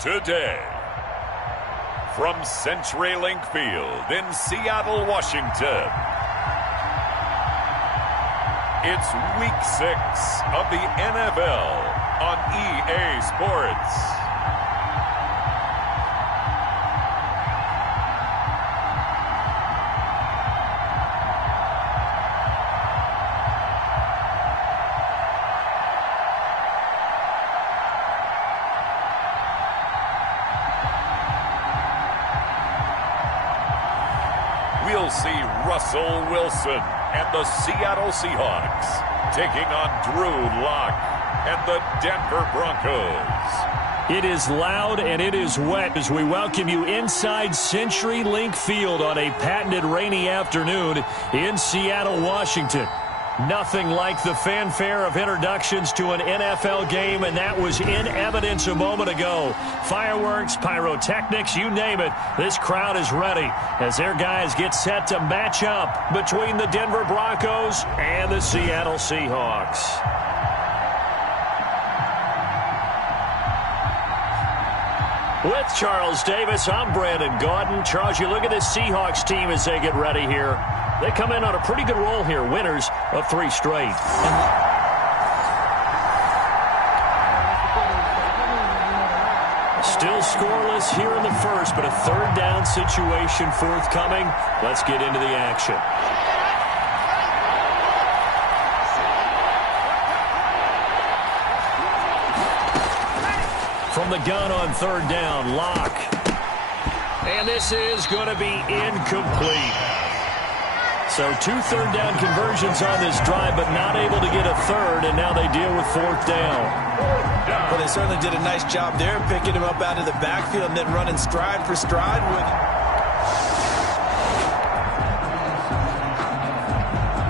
Today, from CenturyLink Field in Seattle, Washington, it's Week 6 of the NFL on EA Sports. We'll see Russell Wilson and the Seattle Seahawks taking on Drew Lock and the Denver Broncos. It is loud and it is wet as we welcome you inside CenturyLink Field on a patented rainy afternoon in Seattle, Washington. Nothing like the fanfare of introductions to an NFL game, and that was in evidence a moment ago. Fireworks, pyrotechnics, you name it. This crowd is ready as their guys get set to match up between the Denver Broncos and the Seattle Seahawks. With Charles Davis, I'm Brandon Gaudin. Charles, you look at this Seahawks team as they get ready here. They come in on a pretty good roll here, winners of 3 straight. Still scoreless here in the first, but a third down situation forthcoming. Let's get into the action. From the gun on third down, Lock. And this is going to be incomplete. So 2 third down conversions on this drive, but not able to get a third, and now they deal with fourth down. Well, they certainly did a nice job there, picking him up out of the backfield and then running stride for stride with it.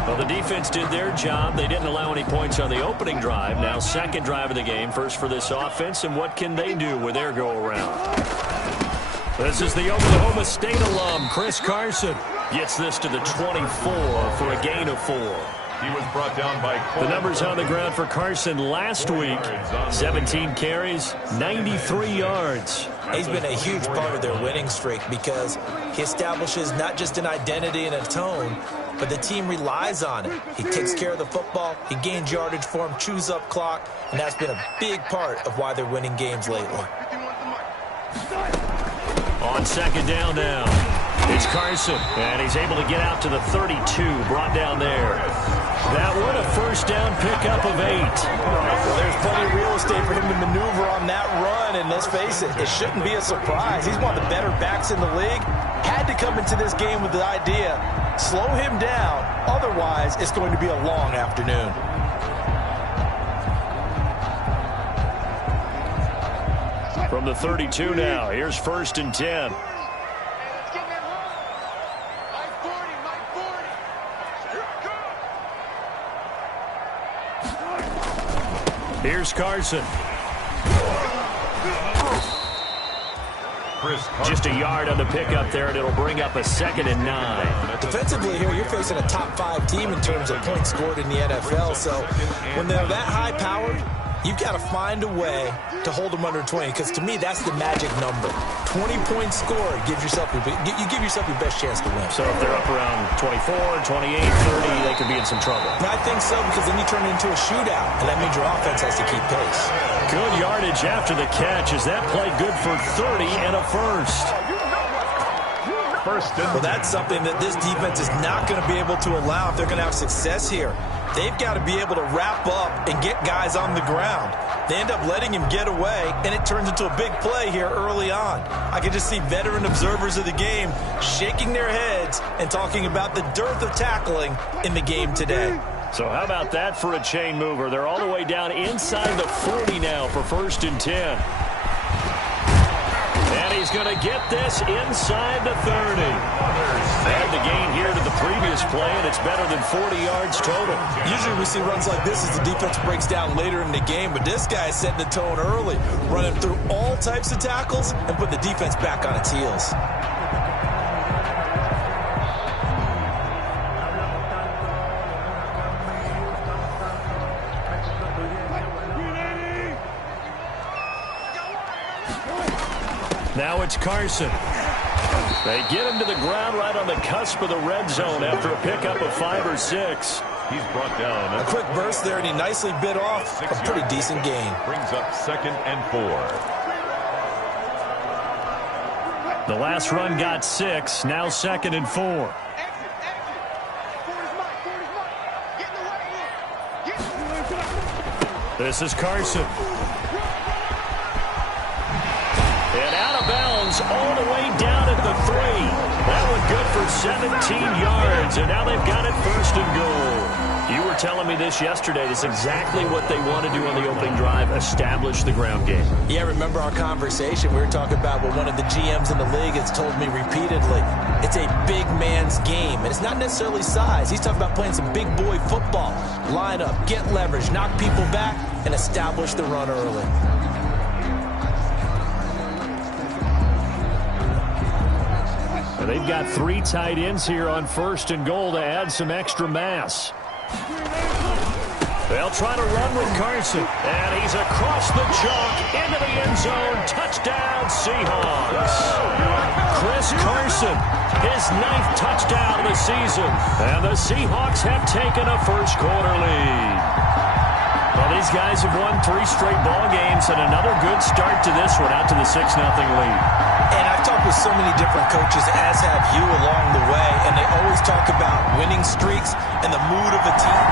Well, the defense did their job. They didn't allow any points on the opening drive. Now second drive of the game, first for this offense, and what can they do with their go-around? This is the Oklahoma State alum, Chris Carson. Gets this to the 24 for a gain of 4. He was brought down by the numbers on the ground for Carson last week. 17 carries, 93 yards. He's been a huge part of their winning streak because he establishes not just an identity and a tone, but the team relies on it. He takes care of the football, he gains yardage for him, chews up clock, and that's been a big part of why they're winning games lately. On second down now, it's Carson, and he's able to get out to the 32, brought down there. That one a first down pickup of 8. Well, there's plenty of real estate for him to maneuver on that run, and let's face it, it shouldn't be a surprise. He's one of the better backs in the league. Had to come into this game with the idea, slow him down, otherwise it's going to be a long afternoon. From the 32 now, here's first and 10. Here's Carson. Just a yard on the pickup there, and it'll bring up a 2nd and 9. Defensively here, you're facing a top 5 team in terms of points scored in the NFL, so when they're that high-powered, you've got to find a way to hold them under 20, because to me, that's the magic number. 20 points scored, you give yourself your best chance to win. So if they're up around 24, 28, 30, they could be in some trouble. I think so, because then you turn it into a shootout, and that means your offense has to keep pace. Good yardage after the catch. Is that play good for 30 and a first? Well, that's something that this defense is not going to be able to allow if they're going to have success here. They've got to be able to wrap up and get guys on the ground. They end up letting him get away, and it turns into a big play here early on. I can just see veteran observers of the game shaking their heads and talking about the dearth of tackling in the game today. So how about that for a chain mover? They're all the way down inside the 40 now for first and 10. And he's going to get this inside the 30. Add the gain here to the previous play, and it's better than 40 yards total. Usually we see runs like this as the defense breaks down later in the game, but this guy is setting the tone early, running through all types of tackles and put the defense back on its heels. Now it's Carson. They get him to the ground right on the cusp of the red zone after a pickup of 5 or 6. He's brought down. A quick burst there, and he nicely bit off a pretty decent gain. Brings up 2nd and 4. The last run got 6. Now 2nd and 4. This is Carson. And out of bounds all the way down at the 3. That one good for 17 yards, and now they've got it 1st and goal. You were telling me this yesterday. This is exactly what they want to do on the opening drive, establish the ground game. Yeah, remember our conversation? We were talking about what one of the GMs in the league has told me repeatedly. It's a big man's game, and it's not necessarily size. He's talking about playing some big boy football. Line up, get leverage, knock people back, and establish the run early. They've got 3 tight ends here on 1st and goal to add some extra mass. They'll try to run with Carson, and he's across the chalk into the end zone. Touchdown, Seahawks. Chris Carson, his 9th touchdown of the season, and the Seahawks have taken a first-quarter lead. Well, these guys have won 3 straight ball games, and another good start to this one, out to the 6-0 lead. And I've talked with so many different coaches, as have you, along the way, and they always talk about winning streaks and the mood of a team.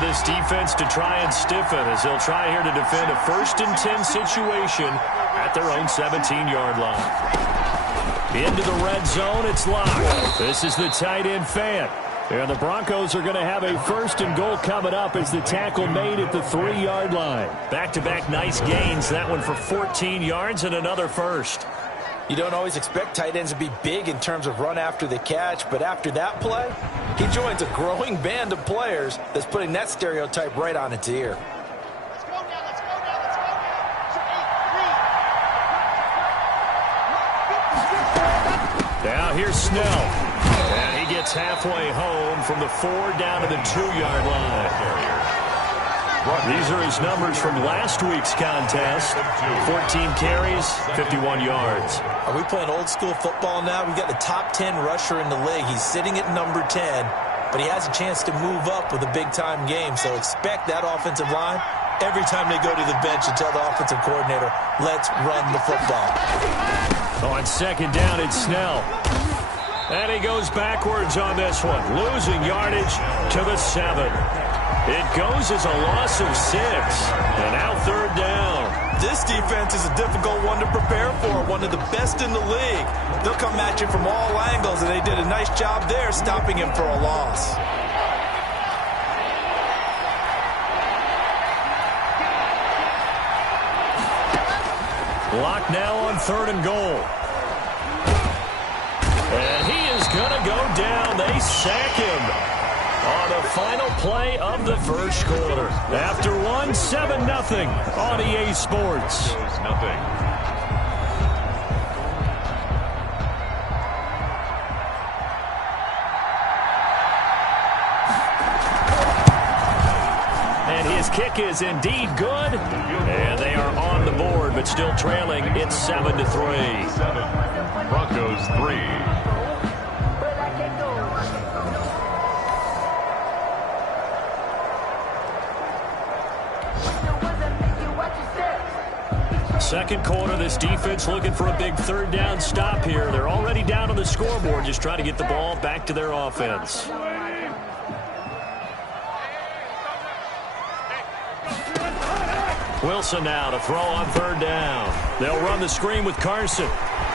This defense to try and stiffen as they'll try here to defend a 1st and 10 situation at their own 17-yard line. Into the red zone, it's locked. This is the tight end Fant. And the Broncos are going to have a 1st and goal coming up as the tackle made at the 3-yard line. Back-to-back nice gains. That one for 14 yards and another first. You don't always expect tight ends to be big in terms of run after the catch, but after that play, he joins a growing band of players that's putting that stereotype right on its ear. Let's go now, let's go now, let's go now. Now here's Snell. And he gets halfway home from the 4 down to the 2-yard line. These are his numbers from last week's contest. 14 carries, 51 yards. Are we playing old school football now? We've got the top 10 rusher in the league. He's sitting at number 10, but he has a chance to move up with a big-time game. So expect that offensive line every time they go to the bench and tell the offensive coordinator, let's run the football. On 2nd down, it's Snell. And he goes backwards on this one, losing yardage to the 7. It goes as a loss of 6, and now 3rd down. This defense is a difficult one to prepare for, one of the best in the league. They'll come at you from all angles, and they did a nice job there stopping him for a loss. Lock now on 3rd and goal. And he is going to go down. They sack him on the final play of the 1st quarter. After 7-0 on EA Sports. And his kick is indeed good. And they are on the board, but still trailing. It's 7-3. 7. Broncos 3. Second quarter, this defense looking for a big 3rd down stop here. They're already down on the scoreboard, just trying to get the ball back to their offense. Wilson now to throw on 3rd down. They'll run the screen with Carson.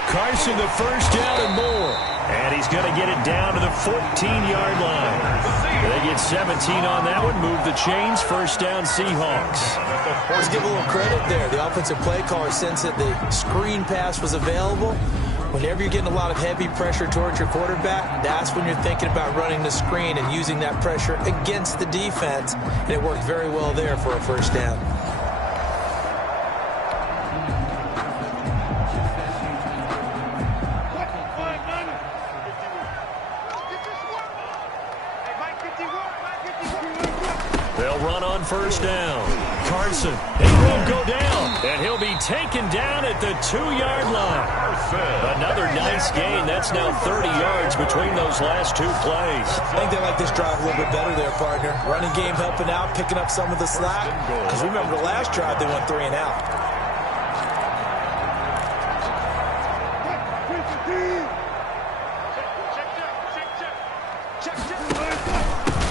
Carson, the 1st down and more. And he's going to get it down to the 14-yard line. They get 17 on that one. Move the chains. 1st down, Seahawks. Let's give a little credit there. The offensive play caller sensed that the screen pass was available. Whenever you're getting a lot of heavy pressure towards your quarterback, that's when you're thinking about running the screen and using that pressure against the defense. And it worked very well there for a 1st down. on first down. Carson, he won't go down, and he'll be taken down at the 2-yard line. Another nice gain. That's now 30 yards between those last two plays. I think they like this drive a little bit better there, partner. Running game helping out, picking up some of the slack. Because remember the last drive, they went 3 and out.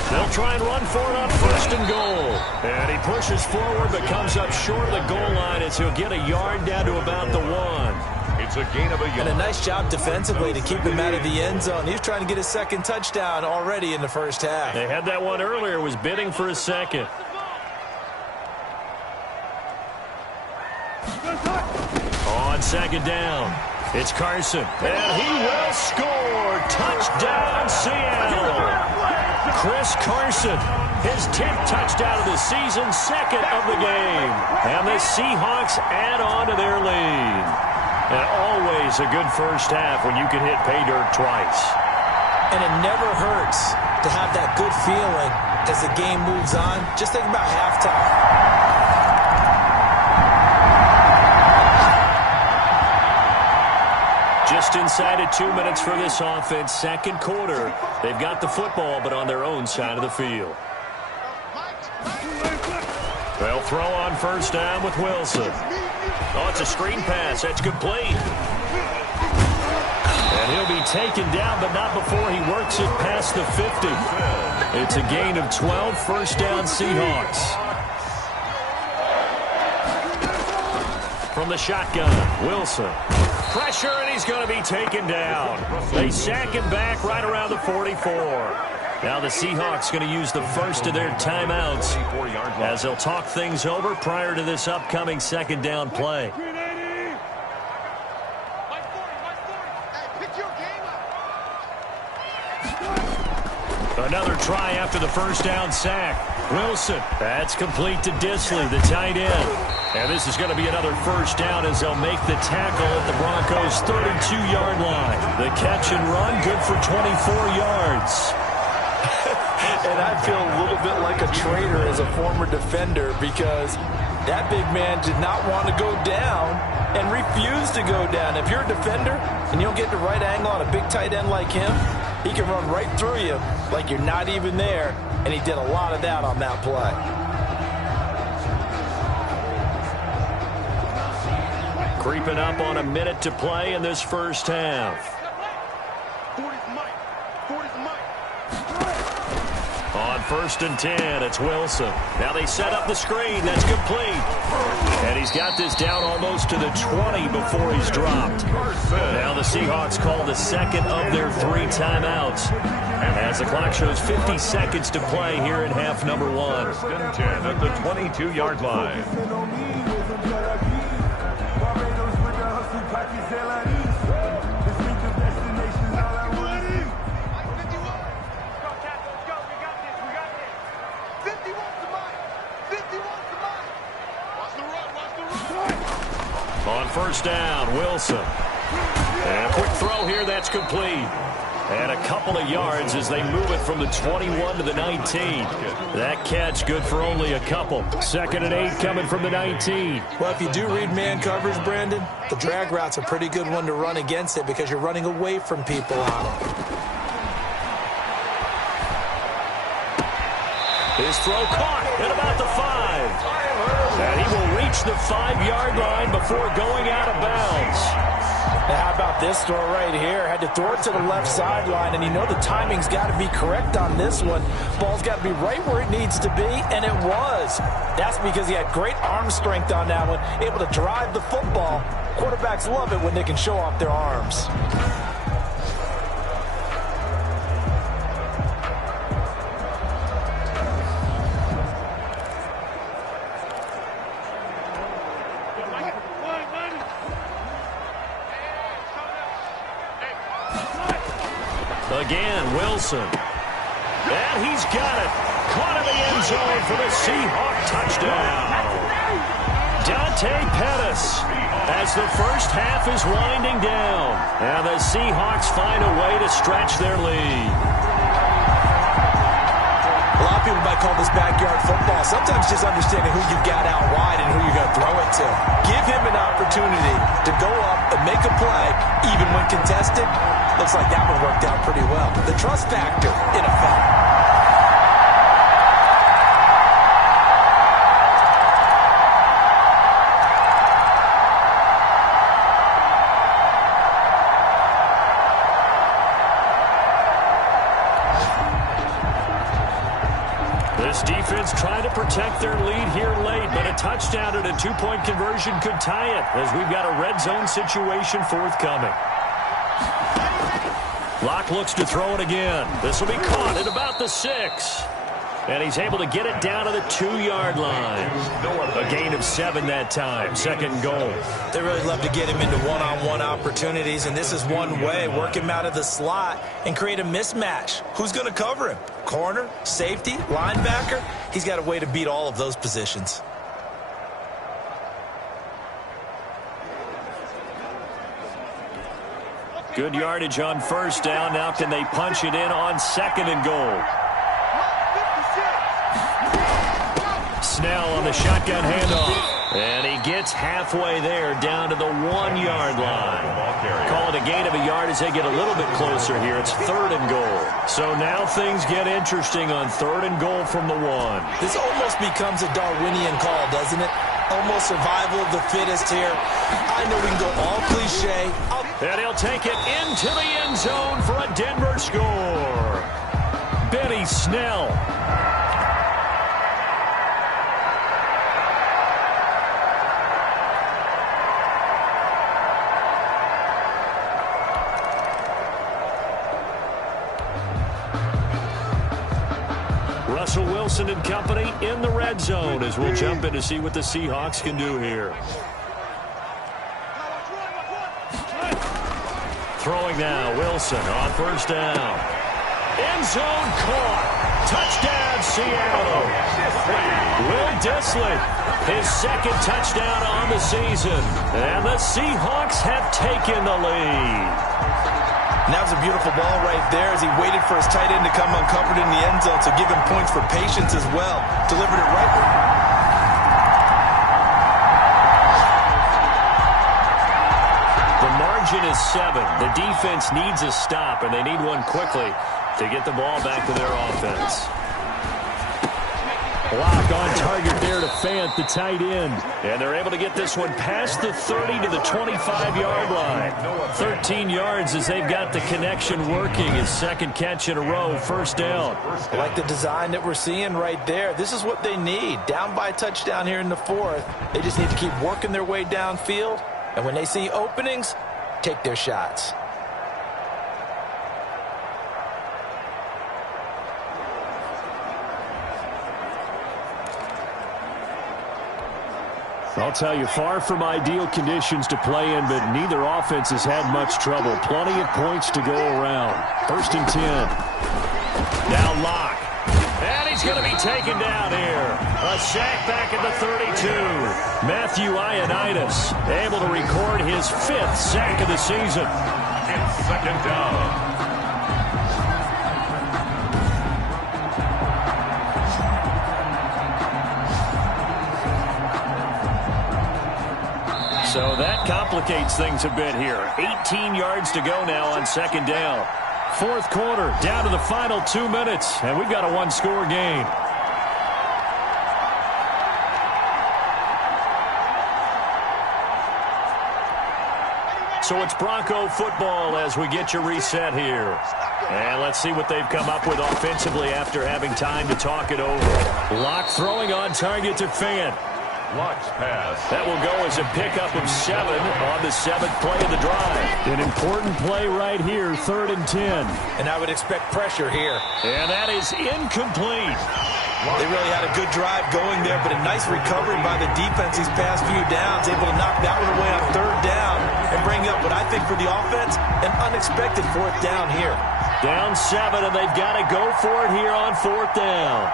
They'll try and run for it on first and goal. And he pushes forward but comes up short of the goal line as he'll get a yard down to about the 1. It's a gain of a yard. And a nice job defensively to keep him out of the end zone. He was trying to get his second touchdown already in the first half. They had that one earlier, was bidding for a second. On second down, it's Carson. And he will score. Touchdown, Seattle. Chris Carson, his 10th touchdown of the season, second of the game. And the Seahawks add on to their lead. And always a good first half when you can hit pay dirt twice. And it never hurts to have that good feeling as the game moves on. Just think about halftime. Just inside of 2 minutes for this offense. Second quarter. They've got the football, but on their own side of the field. They'll throw on first down with Wilson. Oh, it's a screen pass. That's complete. And he'll be taken down, but not before he works it past the 50. It's a gain of 12, first down Seahawks. From the shotgun, Wilson. Pressure, and he's going to be taken down. They sack him back right around the 44. Now the Seahawks going to use the first of their timeouts as they'll talk things over prior to this upcoming second down play. Another try after the first down sack. Wilson, that's complete to Disley, the tight end. And this is going to be another first down as they'll make the tackle at the Broncos' 32-yard line. The catch and run, good for 24 yards. And I feel a little bit like a traitor as a former defender because that big man did not want to go down and refused to go down. If you're a defender and you don't get the right angle on a big tight end like him, he can run right through you like you're not even there, and he did a lot of that on that play. Creeping up on a minute to play in this first half. On first and 10, it's Wilson. Now they set up the screen. That's complete. And he's got this down almost to the 20 before he's dropped. Now the Seahawks call the second of their 3 timeouts. As the clock shows 50 seconds to play here in half number 1. First and 10 at the 22-yard line. On first down, Wilson. And a quick throw here, that's complete. And a couple of yards as they move it from the 21 to the 19. That catch good for only a couple. Second and 8 coming from the 19. Well, if you do read man coverage, Brandon, the drag route's a pretty good one to run against it because you're running away from people on it. His throw caught at about the 5. And he will reach the 5-yard line before going out of bounds. Now, how about this throw right here? Had to throw it to the left sideline, and you know the timing's got to be correct on this one. Ball's got to be right where it needs to be, and it was. That's because he had great arm strength on that one, able to drive the football. Quarterbacks love it when they can show off their arms. Again, Wilson. And he's got it. Caught in the end zone for the Seahawk touchdown. Dante Pettis as the first half is winding down. And the Seahawks find a way to stretch their lead. A lot people might call this backyard football. Sometimes just understanding who you've got out wide and who you're going to throw it to. Give him an opportunity to go up and make a play, even when contested. Looks like that one worked out pretty well. The trust factor, in effect. This defense trying to protect their lead here late, but a touchdown and a two-point conversion could tie it as we've got a red zone situation forthcoming. Locke looks to throw it again. This will be caught at about the 6. And he's able to get it down to the 2-yard line. A gain of 7 that time. Second and goal. They really love to get him into one-on-one opportunities, and this is one way. Work him out of the slot and create a mismatch. Who's going to cover him? Corner, safety, linebacker? He's got a way to beat all of those positions. Good yardage on first down. Now can they punch it in on second and goal? Snell on the shotgun handoff. And he gets halfway there down to the 1-yard line. Call it a gain of a yard as they get a little bit closer here. It's third and goal. So now things get interesting on third and goal from the 1. This almost becomes a Darwinian call, doesn't it? Almost survival of the fittest here. I know we can go all cliche. And he'll take it into the end zone for a Denver score. Benny Snell. Russell Wilson and company in the red zone as we'll jump in to see what the Seahawks can do here. Throwing now, Wilson on first down. End zone caught. Touchdown, Seattle. Will Dissly, his second touchdown on the season. And the Seahawks have taken the lead. And that was a beautiful ball right there as he waited for his tight end to come uncovered in the end zone, so give him points for patience as well. Delivered it right where... The margin is 7. The defense needs a stop, and they need one quickly to get the ball back to their offense. Block on target there to Fant, the tight end. And they're able to get this one past the 30 to the 25-yard line. 13 yards as they've got the connection working. His second catch in a row, first down. I like the design that we're seeing right there. This is what they need. Down by a touchdown here in the 4th. They just need to keep working their way downfield. And when they see openings, take their shots. I'll tell you, far from ideal conditions to play in, but neither offense has had much trouble. Plenty of points to go around. First and 10. Now Locke. And he's going to be taken down here. A sack back at the 32. Matthew Ioannidis able to record his 5th sack of the season. It's second down. So that complicates things a bit here. 18 yards to go now on second down. 4th quarter, down to the final 2 minutes, and we've got a 1-score game. So it's Bronco football as we get you reset here. And let's see what they've come up with offensively after having time to talk it over. Locke throwing on target to Fant. Locke's pass. That will go as a pickup of 7 on the 7th play of the drive. An important play right here, 3rd and 10. And I would expect pressure here. And that is incomplete. They really had a good drive going there, but a nice recovery by the defense these past few downs, able to knock that one away on 3rd down and bring up what I think for the offense, an unexpected 4th down here. Down 7, and they've got to go for it here on 4th down.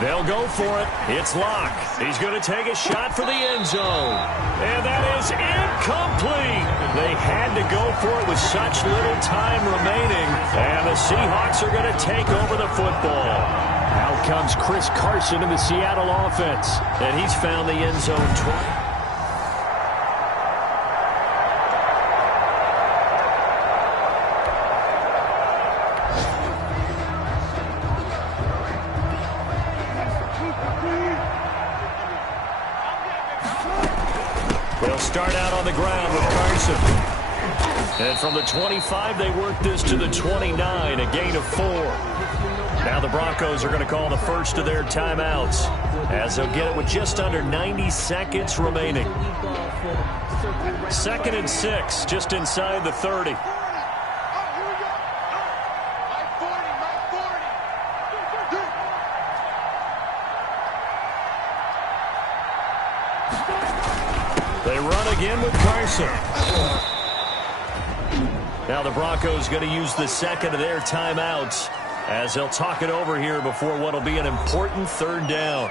They'll go for it. It's Locke. He's going to take a shot for the end zone. And that is incomplete. They had to go for it with such little time remaining. And the Seahawks are going to take over the football. Out comes Chris Carson in the Seattle offense. And he's found the end zone twice. They'll start out on the ground with Carson. And from the 25, they work this to the 29, a gain of 4. Now the Broncos are going to call the first of their timeouts, as they'll get it with just under 90 seconds remaining. 2nd and 6, just inside the 30. They run again with Carson. Now the Broncos going to use the second of their timeouts as they'll talk it over here before what will be an important 3rd down.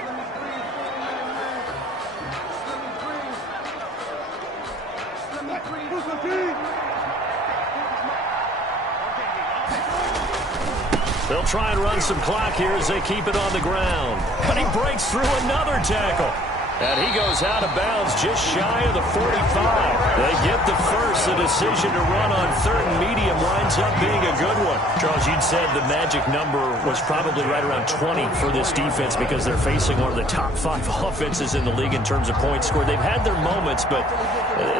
They'll try and run some clock here as they keep it on the ground. But he breaks through another tackle. And he goes out of bounds just shy of the 45. They get the first. The decision to run on 3rd and medium winds up being a good one. Charles, you'd said the magic number was probably right around 20 for this defense because they're facing one of the top 5 offenses in the league in terms of points scored. They've had their moments, but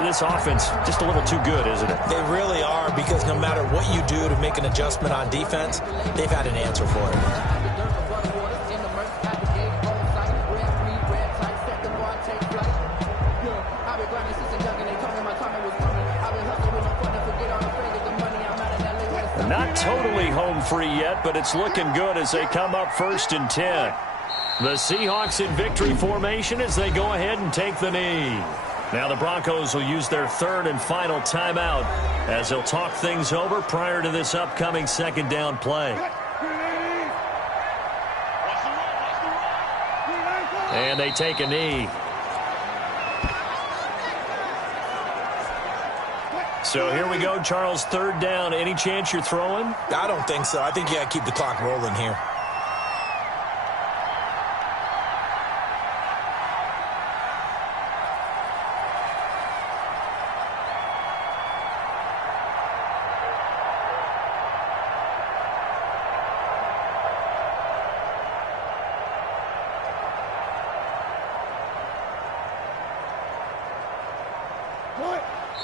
this offense just a little too good, isn't it? They really are, because no matter what you do to make an adjustment on defense, they've had an answer for it. Not totally home free yet, but it's looking good as they come up 1st and 10. The Seahawks in victory formation as they go ahead and take the knee. Now the Broncos will use their 3rd and final timeout as they'll talk things over prior to this upcoming 2nd down play. And they take a knee. So here we go, Charles, 3rd down. Any chance you're throwing? I don't think so. I think you got to keep the clock rolling here.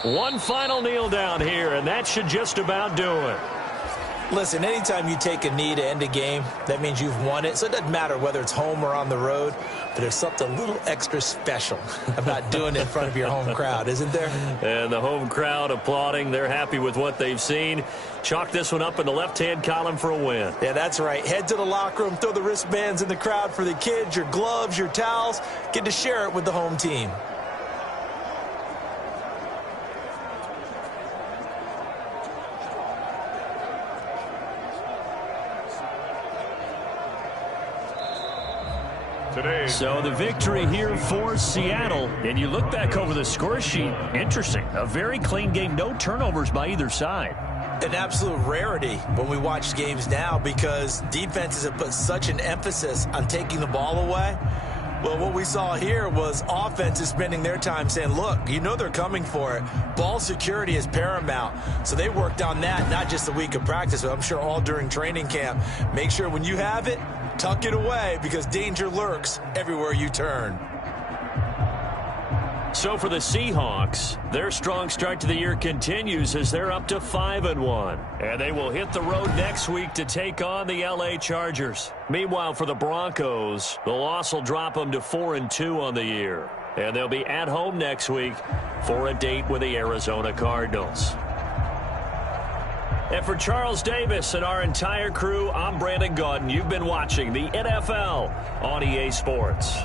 One final kneel down here, and that should just about do it. Listen, anytime you take a knee to end a game, that means you've won it. So it doesn't matter whether it's home or on the road, but there's something a little extra special about doing it in front of your home crowd, isn't there? And the home crowd applauding. They're happy with what they've seen. Chalk this one up in the left-hand column for a win. Yeah, that's right. Head to the locker room, throw the wristbands in the crowd for the kids, your gloves, your towels. Get to share it with the home team. So the victory here for Seattle. And you look back over the score sheet. Interesting. A very clean game. No turnovers by either side. An absolute rarity when we watch games now, because defenses have put such an emphasis on taking the ball away. Well, what we saw here was offenses spending their time saying, look, you know they're coming for it. Ball security is paramount. So they worked on that, not just a week of practice, but I'm sure all during training camp. Make sure when you have it, tuck it away, because danger lurks everywhere you turn. So for the Seahawks, their strong start to the year continues as they're up to 5-1. And they will hit the road next week to take on the LA Chargers. Meanwhile, for the Broncos, the loss will drop them to 4-2 on the year. And they'll be at home next week for a date with the Arizona Cardinals. And for Charles Davis and our entire crew, I'm Brandon Gaudin. You've been watching the NFL on EA Sports.